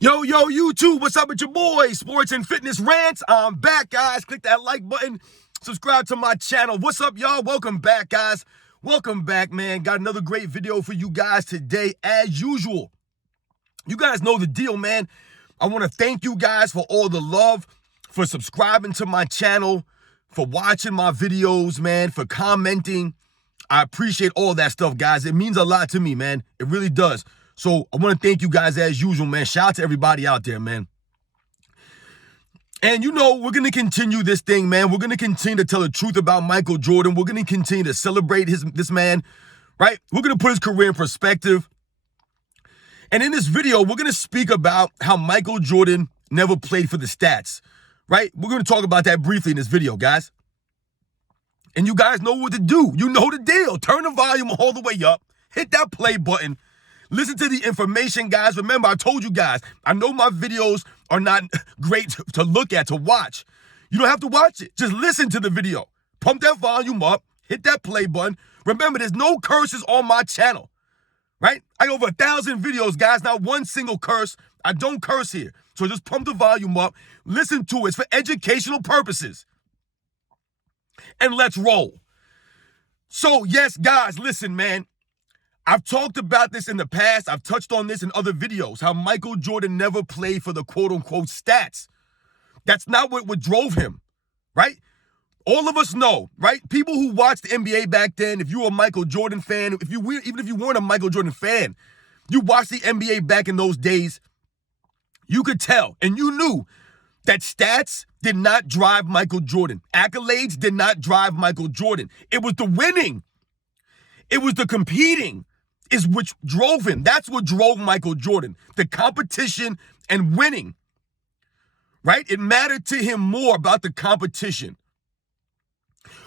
Yo, YouTube, what's up with your boy? Sports and Fitness Rants. I'm back, guys. Click that like button. Subscribe to my channel. What's up, y'all? Welcome back, guys. Welcome back, man. Got another great video for you guys today, as usual. You guys know the deal, man. I want to thank you guys for all the love, for subscribing to my channel, for watching my videos, man, for commenting. I appreciate all that stuff, guys. It means a lot to me, man. It really does. So I want to thank you guys as usual, man. Shout out to everybody out there, man. And you know, we're going to continue this thing, man. We're going to continue to tell the truth about Michael Jordan. We're going to continue to celebrate this man, right? We're going to put his career in perspective. And in this video, we're going to speak about how Michael Jordan never played for the stats, right? We're going to talk about that briefly in this video, guys. And you guys know what to do. You know the deal. Turn the volume all the way up. Hit that play button. Listen to the information, guys. Remember, I told you guys, I know my videos are not great to look at, to watch. You don't have to watch it. Just listen to the video. Pump that volume up. Hit that play button. Remember, there's no curses on my channel, right? I got over 1,000 videos, guys. Not one single curse. I don't curse here. So just pump the volume up. Listen to it. It's for educational purposes. And let's roll. So, yes, guys, listen, man. I've talked about this in the past. I've touched on this in other videos, how Michael Jordan never played for the quote-unquote stats. That's not what drove him, right? All of us know, right? People who watched the NBA back then, if you were a Michael Jordan fan, even if you weren't a Michael Jordan fan, you watched the NBA back in those days, you could tell and you knew that stats did not drive Michael Jordan. Accolades did not drive Michael Jordan. It was the winning. It was the competing is which drove him. That's what drove Michael Jordan. The competition and winning, right? It mattered to him more about the competition,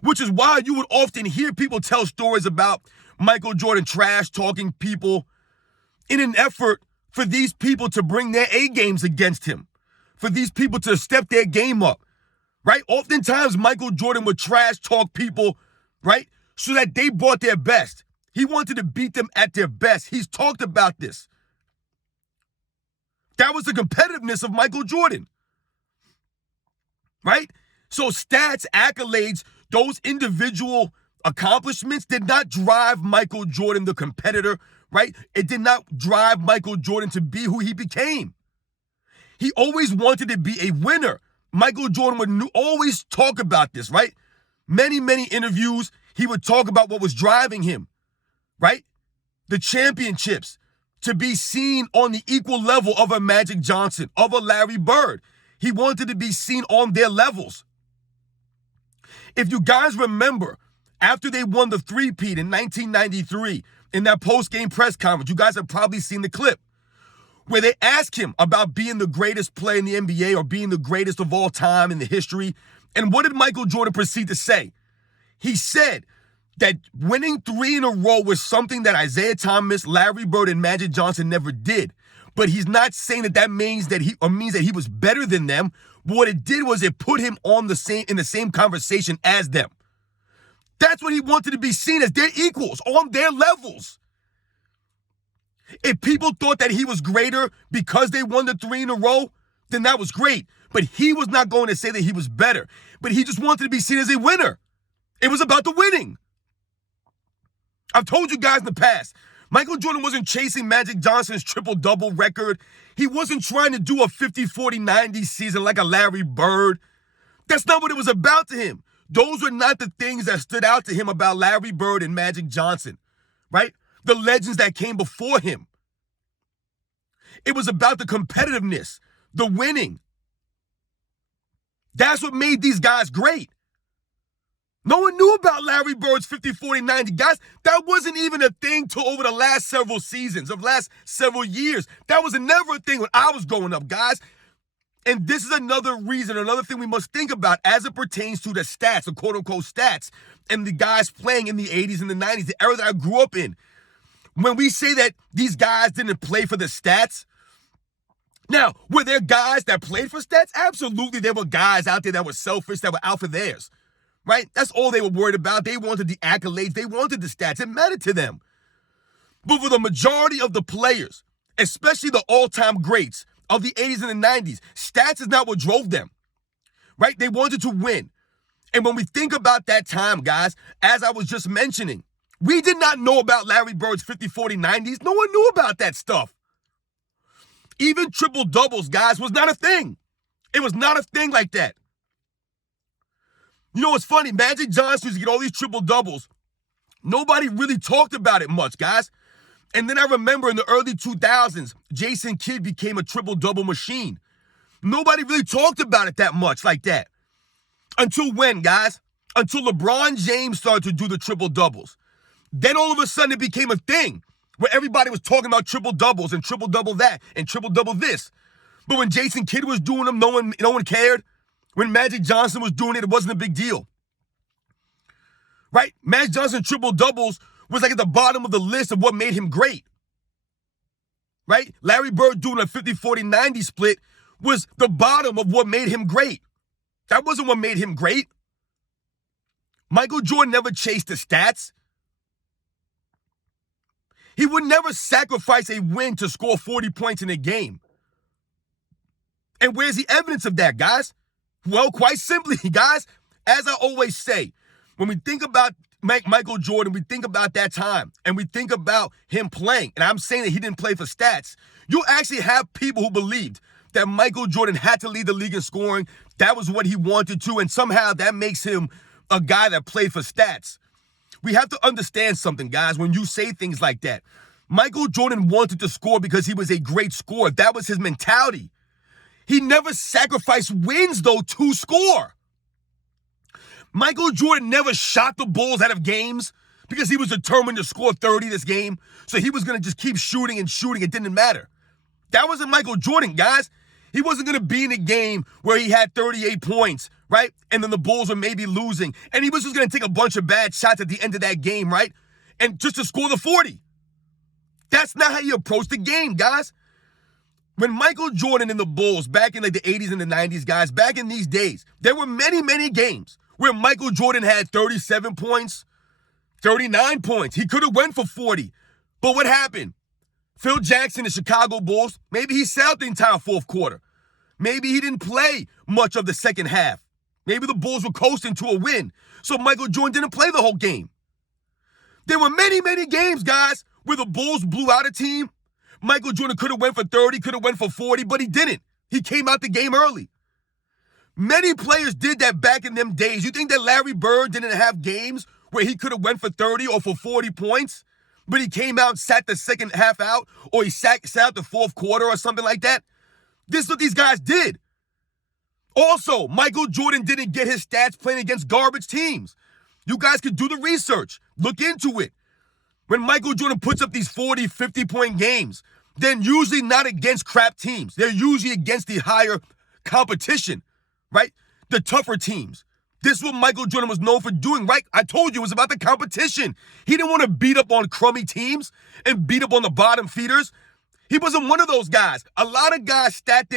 which is why you would often hear people tell stories about Michael Jordan trash talking people in an effort for these people to bring their A games against him, for these people to step their game up, right? Oftentimes, Michael Jordan would trash talk people, right? So that they brought their best. He wanted to beat them at their best. He's talked about this. That was the competitiveness of Michael Jordan, right? So stats, accolades, those individual accomplishments did not drive Michael Jordan, the competitor, right? It did not drive Michael Jordan to be who he became. He always wanted to be a winner. Michael Jordan would always talk about this, right? Many interviews, he would talk about what was driving him, right? The championships, to be seen on the equal level of a Magic Johnson, of a Larry Bird. He wanted to be seen on their levels. If you guys remember, after they won the three-peat in 1993, in that post-game press conference, you guys have probably seen the clip, where they asked him about being the greatest player in the NBA or being the greatest of all time in the history. And what did Michael Jordan proceed to say? He said that winning 3 in a row was something that Isaiah Thomas, Larry Bird, and Magic Johnson never did. But he's not saying that means that he was better than them. But what it did was it put him in the same conversation as them. That's what he wanted to be seen as, their equals, on their levels. If people thought that he was greater because they won the 3 in a row, then that was great. But he was not going to say that he was better. But he just wanted to be seen as a winner. It was about the winning. I've told you guys in the past, Michael Jordan wasn't chasing Magic Johnson's triple-double record. He wasn't trying to do a 50-40-90 season like a Larry Bird. That's not what it was about to him. Those were not the things that stood out to him about Larry Bird and Magic Johnson, right? The legends that came before him. It was about the competitiveness, the winning. That's what made these guys great. No one knew about Larry Bird's 50-40-90. Guys, that wasn't even a thing till over the last several seasons, of last several years. That was never a thing when I was growing up, guys. And this is another reason, another thing we must think about as it pertains to the stats, the quote-unquote stats, and the guys playing in the 80s and the 90s, the era that I grew up in. When we say that these guys didn't play for the stats, now, were there guys that played for stats? Absolutely, there were guys out there that were selfish, that were out for theirs, right? That's all they were worried about. They wanted the accolades. They wanted the stats. It mattered to them. But for the majority of the players, especially the all-time greats of the 80s and the 90s. Stats is not what drove them, right? They wanted to win. And when we think about that time, guys, as I was just mentioning, we did not know about Larry Bird's 50, 40, 90s. No one knew about that stuff. Even triple doubles, guys, was not a thing. It was not a thing like that. You know what's funny? Magic Johnson used to get all these triple doubles. Nobody really talked about it much, guys. And then I remember in the early 2000s, Jason Kidd became a triple-double machine. Nobody really talked about it that much like that. Until when, guys? Until LeBron James started to do the triple-doubles. Then all of a sudden it became a thing where everybody was talking about triple-doubles and triple-double that and triple-double this. But when Jason Kidd was doing them, no one cared. When Magic Johnson was doing it, it wasn't a big deal. Right? Magic Johnson triple-doubles was like at the bottom of the list of what made him great. Right? Larry Bird doing a 50, 40, 90 split was the bottom of what made him great. That wasn't what made him great. Michael Jordan never chased the stats. He would never sacrifice a win to score 40 points in a game. And where's the evidence of that, guys? Well, quite simply, guys, as I always say, when we think about Michael Jordan, we think about that time, and we think about him playing, and I'm saying that he didn't play for stats. You actually have people who believed that Michael Jordan had to lead the league in scoring. That was what he wanted to, and somehow that makes him a guy that played for stats. We have to understand something, guys, when you say things like that. Michael Jordan wanted to score because he was a great scorer. That was his mentality. He never sacrificed wins, though, to score. Michael Jordan never shot the Bulls out of games because he was determined to score 30 this game. So he was going to just keep shooting and shooting. It didn't matter. That wasn't Michael Jordan, guys. He wasn't going to be in a game where he had 38 points, right? And then the Bulls were maybe losing. And he was just going to take a bunch of bad shots at the end of that game, right? And just to score the 40. That's not how you approach the game, guys. When Michael Jordan and the Bulls, back in like the 80s and the 90s, guys, back in these days, there were many, many games where Michael Jordan had 37 points, 39 points. He could have went for 40. But what happened? Phil Jackson, the Chicago Bulls, maybe he sat out the entire fourth quarter. Maybe he didn't play much of the second half. Maybe the Bulls were coasting to a win. So Michael Jordan didn't play the whole game. There were many, many games, guys, where the Bulls blew out a team. Michael Jordan could have went for 30, could have went for 40, but he didn't. He came out the game early. Many players did that back in them days. You think that Larry Bird didn't have games where he could have went for 30 or for 40 points, but he came out and sat the second half out, or he sat out the fourth quarter or something like that? This is what these guys did. Also, Michael Jordan didn't get his stats playing against garbage teams. You guys could do the research. Look into it. When Michael Jordan puts up these 40, 50-point games, then usually not against crap teams. They're usually against the higher competition, right? The tougher teams. This is what Michael Jordan was known for doing, right? I told you it was about the competition. He didn't want to beat up on crummy teams and beat up on the bottom feeders. He wasn't one of those guys. A lot of guys stat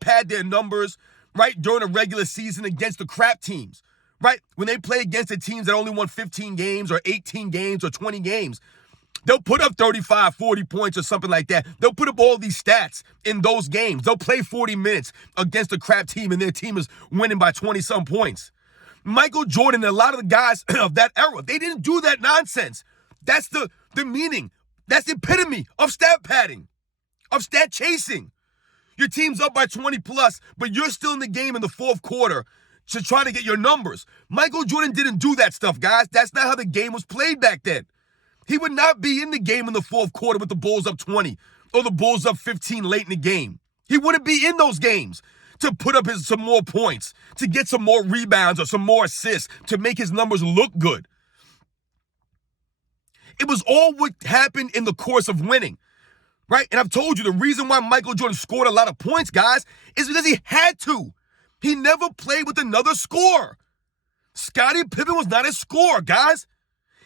pad their numbers, right, during the regular season against the crap teams, right? When they play against the teams that only won 15 games or 18 games or 20 games, they'll put up 35, 40 points or something like that. They'll put up all these stats in those games. They'll play 40 minutes against a crap team and their team is winning by 20-some points. Michael Jordan and a lot of the guys of that era, they didn't do that nonsense. That's the meaning. That's the epitome of stat padding, of stat chasing. Your team's up by 20 plus, but you're still in the game in the fourth quarter to try to get your numbers. Michael Jordan didn't do that stuff, guys. That's not how the game was played back then. He would not be in the game in the fourth quarter with the Bulls up 20 or the Bulls up 15 late in the game. He wouldn't be in those games to put up some more points, to get some more rebounds or some more assists, to make his numbers look good. It was all what happened in the course of winning, right? And I've told you the reason why Michael Jordan scored a lot of points, guys, is because he had to. He never played with another scorer. Scottie Pippen was not a scorer, guys.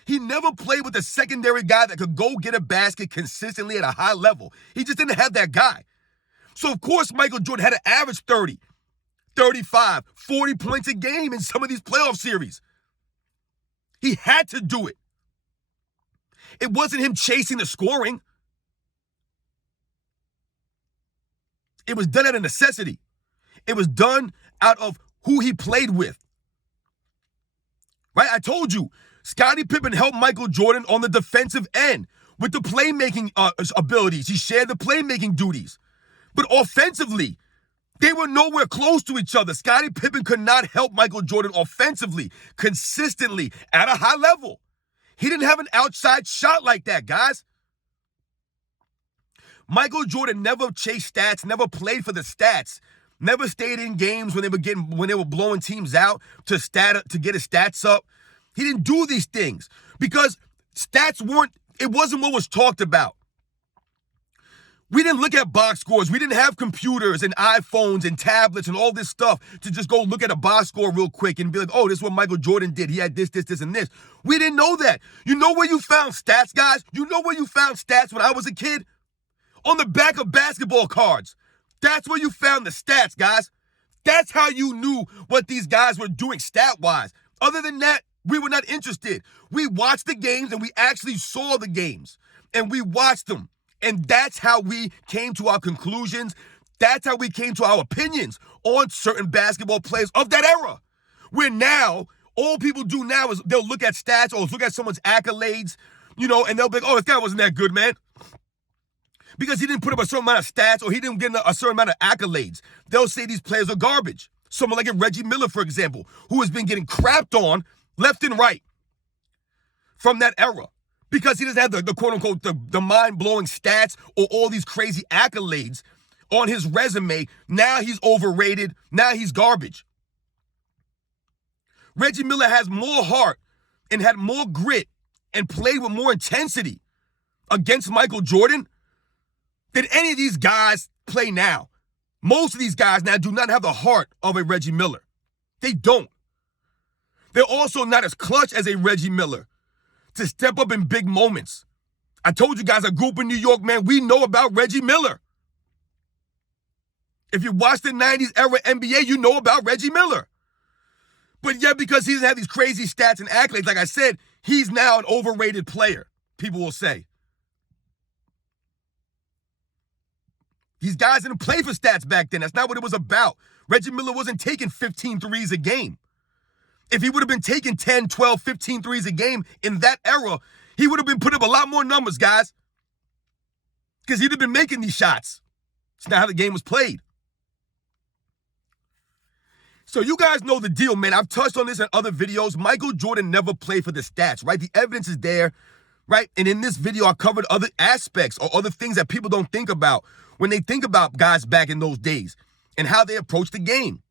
He never played with a secondary guy that could go get a basket consistently at a high level. He just didn't have that guy. So, of course, Michael Jordan had to average 30, 35, 40 points a game in some of these playoff series. He had to do it. It wasn't him chasing the scoring. It was done out of necessity. It was done out of who he played with. Right? I told you, Scottie Pippen helped Michael Jordan on the defensive end with the playmaking abilities. He shared the playmaking duties. But offensively, they were nowhere close to each other. Scottie Pippen could not help Michael Jordan offensively, consistently, at a high level. He didn't have an outside shot like that, guys. Michael Jordan never chased stats, never played for the stats, never stayed in games when they were blowing teams out to get his stats up. He didn't do these things because it wasn't what was talked about. We didn't look at box scores. We didn't have computers and iPhones and tablets and all this stuff to just go look at a box score real quick and be like, oh, this is what Michael Jordan did. He had this, and this. We didn't know that. You know where you found stats, guys? You know where you found stats when I was a kid? On the back of basketball cards. That's where you found the stats, guys. That's how you knew what these guys were doing stat-wise. Other than that, we were not interested. We watched the games and we actually saw the games. And we watched them. And that's how we came to our conclusions. That's how we came to our opinions on certain basketball players of that era. Where now, all people do now is they'll look at stats or look at someone's accolades, and they'll be like, oh, this guy wasn't that good, man. Because he didn't put up a certain amount of stats or he didn't get a certain amount of accolades. They'll say these players are garbage. Someone like Reggie Miller, for example, who has been getting crapped on left and right from that era. Because he doesn't have the quote-unquote, the mind-blowing stats or all these crazy accolades on his resume. Now he's overrated. Now he's garbage. Reggie Miller has more heart and had more grit and played with more intensity against Michael Jordan than any of these guys play now. Most of these guys now do not have the heart of a Reggie Miller. They don't. They're also not as clutch as a Reggie Miller to step up in big moments. I told you guys, I grew up in New York, man. We know about Reggie Miller. If you watch the 90s era NBA, you know about Reggie Miller. But yeah, because he doesn't have these crazy stats and accolades, like I said, he's now an overrated player, people will say. These guys didn't play for stats back then. That's not what it was about. Reggie Miller wasn't taking 15 threes a game. If he would have been taking 10, 12, 15 threes a game in that era, he would have been putting up a lot more numbers, guys. Because he'd have been making these shots. It's not how the game was played. So you guys know the deal, man. I've touched on this in other videos. Michael Jordan never played for the stats, right? The evidence is there, right? And in this video, I covered other aspects or other things that people don't think about when they think about guys back in those days and how they approached the game.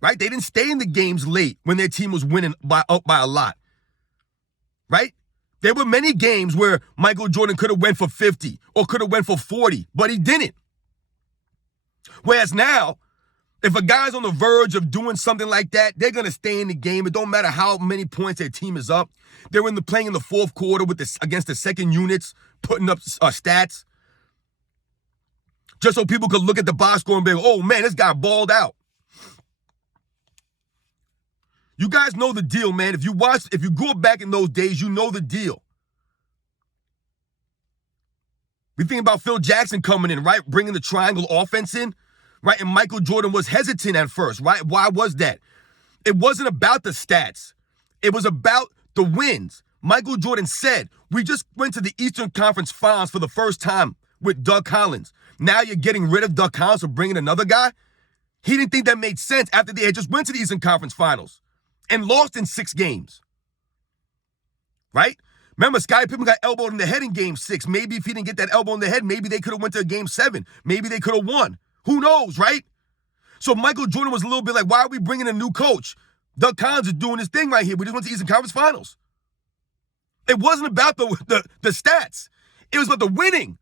Right? They didn't stay in the games late when their team was winning up by a lot. Right? There were many games where Michael Jordan could have went for 50 or could have went for 40, but he didn't. Whereas now, if a guy's on the verge of doing something like that, they're going to stay in the game. It don't matter how many points their team is up. They're playing in the fourth quarter against the second units, putting up stats. Just so people could look at the box score and be like, oh man, this guy balled out. You guys know the deal, man. If you grew up back in those days, you know the deal. We think about Phil Jackson coming in, right? Bringing the triangle offense in, right? And Michael Jordan was hesitant at first, right? Why was that? It wasn't about the stats. It was about the wins. Michael Jordan said, we just went to the Eastern Conference Finals for the first time with Doug Collins. Now you're getting rid of Doug Collins for bringing another guy? He didn't think that made sense after they had just went to the Eastern Conference Finals and lost in 6 games. Right? Remember, Scottie Pippen got elbowed in the head in game 6. Maybe if he didn't get that elbow in the head, maybe they could have went to game 7. Maybe they could have won. Who knows, right? So Michael Jordan was a little bit like, why are we bringing a new coach? Doug Collins is doing his thing right here. We just went to Eastern Conference Finals. It wasn't about the stats. It was about the winning.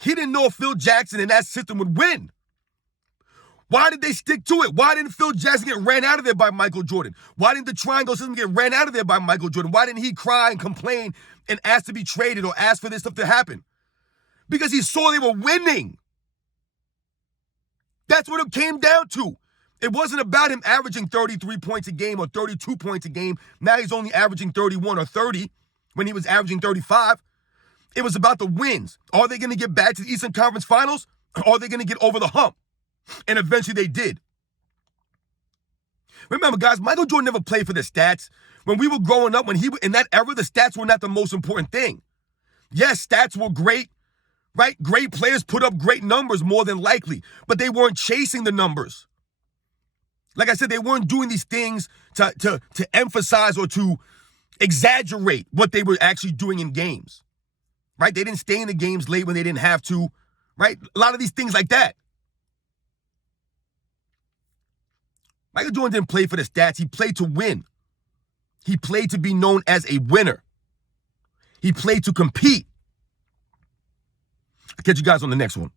He didn't know if Phil Jackson and that system would win. Why did they stick to it? Why didn't Phil Jackson get ran out of there by Michael Jordan? Why didn't the triangle system get ran out of there by Michael Jordan? Why didn't he cry and complain and ask to be traded or ask for this stuff to happen? Because he saw they were winning. That's what it came down to. It wasn't about him averaging 33 points a game or 32 points a game. Now he's only averaging 31 or 30 when he was averaging 35. It was about the wins. Are they going to get back to the Eastern Conference Finals? Are they going to get over the hump? And eventually they did. Remember, guys, Michael Jordan never played for the stats. When we were growing up, when he in that era, the stats were not the most important thing. Yes, stats were great, right? Great players put up great numbers more than likely, but they weren't chasing the numbers. Like I said, they weren't doing these things to emphasize or to exaggerate what they were actually doing in games, right? They didn't stay in the games late when they didn't have to, right? A lot of these things like that. Michael Jordan didn't play for the stats. He played to win. He played to be known as a winner. He played to compete. I'll catch you guys on the next one.